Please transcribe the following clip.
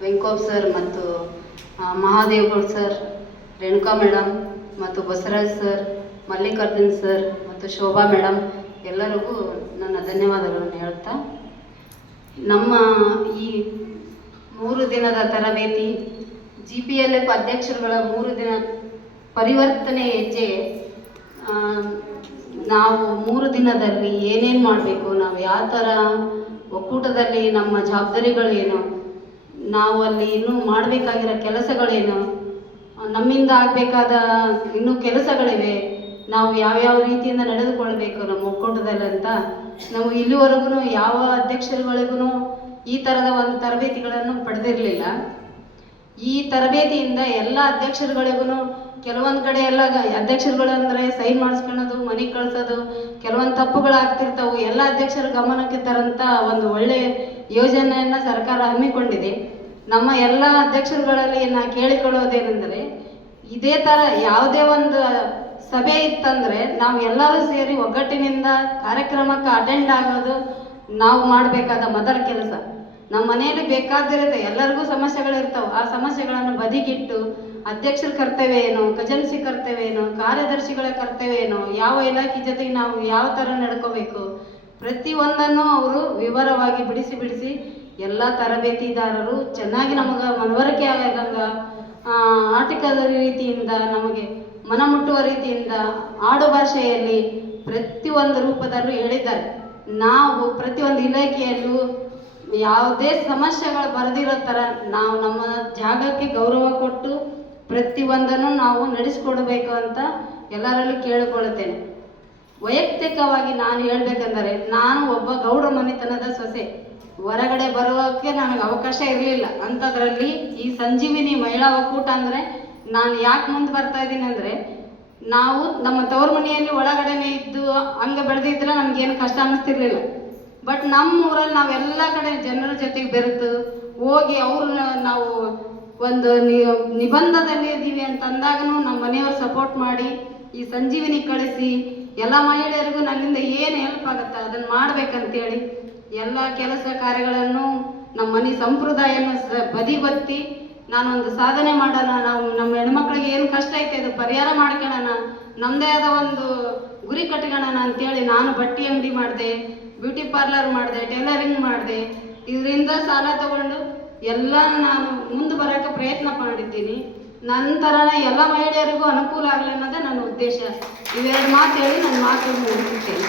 ವೆಂಕೋಬ್ sir ಮತ್ತು ಆ, Mahadev Gowd sir Renuka madam ಮತ್ತು ಬಸವರಾಜ್ ಸರ್ ಮಲ್ಲಿಕಾರ್ಜುನ್ ಸರ್ ಮತ್ತು ಶೋಭಾ ಮೇಡಮ್ ಎಲ್ಲರಿಗೂ ನನ್ನ ಧನ್ಯವಾದಗಳನ್ನು ಹೇಳ್ತಾ ನಮ್ಮ ಈ ಮೂರು ದಿನದ ತರಬೇತಿ ಜಿ ಪಿ ಎಲ್ ಎಫ್ ಅಧ್ಯಕ್ಷರುಗಳ ಮೂರು ದಿನ ಪರಿವರ್ತನೆ ಹೆಜ್ಜೆ ನಾವು ಮೂರು ದಿನದಲ್ಲಿ ಏನೇನು ಮಾಡಬೇಕು ನಾವು ಯಾವ ಥರ ಒಕ್ಕೂಟದಲ್ಲಿ ನಮ್ಮ ಜವಾಬ್ದಾರಿಗಳೇನು ನಾವು ಅಲ್ಲಿ ಇನ್ನೂ ಮಾಡಬೇಕಾಗಿರೋ ಕೆಲಸಗಳೇನು? ನಮ್ಮಿಂದ ಆಗಬೇಕಾದ ಇನ್ನೂ ಕೆಲಸಗಳಿವೆ. ನಾವು ಯಾವ್ಯಾವ ರೀತಿಯಿಂದ ನಡೆದುಕೊಳ್ಬೇಕು ನಮ್ಮ ಒಕ್ಕೂಟದಲ್ಲಿ ಅಂತ ನಾವು ಇಲ್ಲಿವರೆಗೂ ಯಾವ ಅಧ್ಯಕ್ಷರುಗಳಿಗೂ ಈ ಥರದ ಒಂದು ತರಬೇತಿಗಳನ್ನು ಪಡೆದಿರಲಿಲ್ಲ. ಈ ತರಬೇತಿಯಿಂದ ಎಲ್ಲ ಅಧ್ಯಕ್ಷರುಗಳಿಗೂ ಕೆಲವೊಂದು ಕಡೆ ಎಲ್ಲ ಗ- ಅಧ್ಯಕ್ಷರುಗಳು ಅಂದ್ರೆ ಸೈನ್ ಮಾಡಿಸ್ಕೊಳ್ಳೋದು, ಮನೆಗೆ ಕಳ್ಸೋದು, ಕೆಲವೊಂದು ತಪ್ಪುಗಳಾಗ್ತಿರ್ತಾವು, ಎಲ್ಲ ಅಧ್ಯಕ್ಷರ ಗಮನಕ್ಕೆ ತರಂತ ಒಂದು ಒಳ್ಳೆ ಯೋಜನೆಯನ್ನು ಸರ್ಕಾರ ಹಮ್ಮಿಕೊಂಡಿದೆ. ನಮ್ಮ ಎಲ್ಲ ಅಧ್ಯಕ್ಷರುಗಳಲ್ಲಿ ನಾ ಕೇಳಿಕೊಳ್ಳೋದೇನೆಂದರೆ, ಇದೇ ಥರ ಯಾವುದೇ ಒಂದು ಸಭೆ ಇತ್ತಂದರೆ ನಾವು ಎಲ್ಲರೂ ಸೇರಿ ಒಗ್ಗಟ್ಟಿನಿಂದ ಕಾರ್ಯಕ್ರಮಕ್ಕೆ ಅಟೆಂಡ್ ಆಗೋದು ನಾವು ಮಾಡಬೇಕಾದ ಮೊದಲ ಕೆಲಸ. ನಮ್ಮ ಮನೆಯಲ್ಲಿ ಬೇಕಾದಿರುತ್ತೆ ಎಲ್ಲರಿಗೂ ಸಮಸ್ಯೆಗಳಿರ್ತಾವೆ. ಆ ಸಮಸ್ಯೆಗಳನ್ನು ಬದಿಗಿಟ್ಟು ಅಧ್ಯಕ್ಷರ ಕರ್ತವ್ಯ ಏನು ಖಜಾನ್ಸಿ ಕರ್ತವ್ಯ ಏನು, ಕಾರ್ಯದರ್ಶಿಗಳ ಕರ್ತವ್ಯ ಏನು, ಯಾವ ಇಲಾಖೆ ಜೊತೆಗೆ ನಾವು ಯಾವ ಥರ ನಡ್ಕೋಬೇಕು, ಪ್ರತಿಯೊಂದನ್ನು ಅವರು ವಿವರವಾಗಿ ಬಿಡಿಸಿ ಬಿಡಿಸಿ ಎಲ್ಲ ತರಬೇತಿದಾರರು ಚೆನ್ನಾಗಿ ನಮಗೆ ಮನವರಿಕೆ ಆಗದಂಗೆ ಆಟಿಕದ ರೀತಿಯಿಂದ ನಮಗೆ ಮನಮುಟ್ಟುವ ರೀತಿಯಿಂದ ಆಡು ಭಾಷೆಯಲ್ಲಿ ಪ್ರತಿಯೊಂದು ರೂಪದಲ್ಲೂ ಹೇಳಿದ್ದಾರೆ. ನಾವು ಪ್ರತಿಯೊಂದು ಇಲಾಖೆಯಲ್ಲೂ ಯಾವುದೇ ಸಮಸ್ಯೆಗಳು ಬರೆದಿರೋ ಥರ ನಾವು ನಮ್ಮ ಜಾಗಕ್ಕೆ ಗೌರವ ಕೊಟ್ಟು ಪ್ರತಿಯೊಂದನ್ನು ನಾವು ನಡೆಸ್ಕೊಡ್ಬೇಕು ಅಂತ ಎಲ್ಲರಲ್ಲೂ ಕೇಳಿಕೊಳ್ಳುತ್ತೇನೆ. ವೈಯಕ್ತಿಕವಾಗಿ ನಾನು ಹೇಳಬೇಕೆಂದರೆ ನಾನು ಒಬ್ಬ ಗೌಡ ಮನೆತನದ ಸೊಸೆ. ಹೊರಗಡೆ ಬರೋಕ್ಕೆ ನನಗೆ ಅವಕಾಶ ಇರಲಿಲ್ಲ. ಅಂಥದ್ರಲ್ಲಿ ಈ ಸಂಜೀವಿನಿ ಮಹಿಳಾ ಒಕ್ಕೂಟ ಅಂದರೆ ನಾನು ಯಾಕೆ ಮುಂದೆ ಬರ್ತಾ ಇದ್ದೀನಿ ಅಂದರೆ ನಾವು ನಮ್ಮ ತವರು ಮನೆಯಲ್ಲಿ ಒಳಗಡೆನೆ ಇದ್ದು ಹಂಗೆ ಬೆಳೆದಿದ್ರೆ ನಮಗೇನು ಕಷ್ಟ ಅನ್ನಿಸ್ತಿರ್ಲಿಲ್ಲ. ಬಟ್ ನಮ್ಮ ಊರಲ್ಲಿ ನಾವೆಲ್ಲ ಕಡೆ ಜನರ ಜೊತೆಗೆ ಬೆರೆತು ಹೋಗಿ ಅವ್ರನ್ನ ನಾವು ಒಂದು ನಿಬಂಧದಲ್ಲಿ ಇದ್ದೀವಿ ಅಂತ ಅಂದಾಗನು ನಮ್ಮ ಮನೆಯವ್ರು ಸಪೋರ್ಟ್ ಮಾಡಿ ಈ ಸಂಜೀವಿನಿ ಕಳಿಸಿ ಎಲ್ಲ ಮಹಿಳೆಯರಿಗೂ ನನ್ನಿಂದ ಏನು ಹೆಲ್ಪ್ ಆಗುತ್ತೆ ಅದನ್ನು ಮಾಡ್ಬೇಕಂತೇಳಿ ಎಲ್ಲ ಕೆಲಸ ಕಾರ್ಯಗಳನ್ನು ನಮ್ಮ ಮನೆ ಸಂಪ್ರದಾಯನ ಬದಿ ಬದಿಗೊತ್ತಿ ನಾನೊಂದು ಸಾಧನೆ ಮಾಡೋಣ, ನಾವು ನಮ್ಮ ಹೆಣ್ಮಕ್ಳಿಗೆ ಏನು ಕಷ್ಟ ಐತೆ ಅದು ಪರಿಹಾರ ಮಾಡ್ಕೊಳ್ಳೋಣ. ನಮ್ಮದೇ ಆದ ಒಂದು ಗುರಿ ಕಟ್ಕೊಳ್ಳೋಣ ಅಂತೇಳಿ ನಾನು ಬಟ್ಟೆ ಅಂಗಡಿ ಮಾಡಿದೆ, ಬ್ಯೂಟಿ ಪಾರ್ಲರ್ ಮಾಡಿದೆ, ಟೈಲರಿಂಗ್ ಮಾಡಿದೆ. ಇದರಿಂದ ಸಾಲ ತಗೊಂಡು ಎಲ್ಲ ನಾನು ಮುಂದೆ ಬರೋಕ್ಕೆ ಪ್ರಯತ್ನ ಮಾಡಿದ್ದೀನಿ. ನನ್ನ ಥರನ ಎಲ್ಲ ಮಹಿಳೆಯರಿಗೂ ಅನುಕೂಲ ಆಗಲಿ ಅನ್ನೋದೇ ನನ್ನ ಉದ್ದೇಶ. ಇವೆರಡು ಮಾತು ಹೇಳಿ ನನ್ನ ಮಾತು ಮುಗಿಸುತ್ತೇನೆ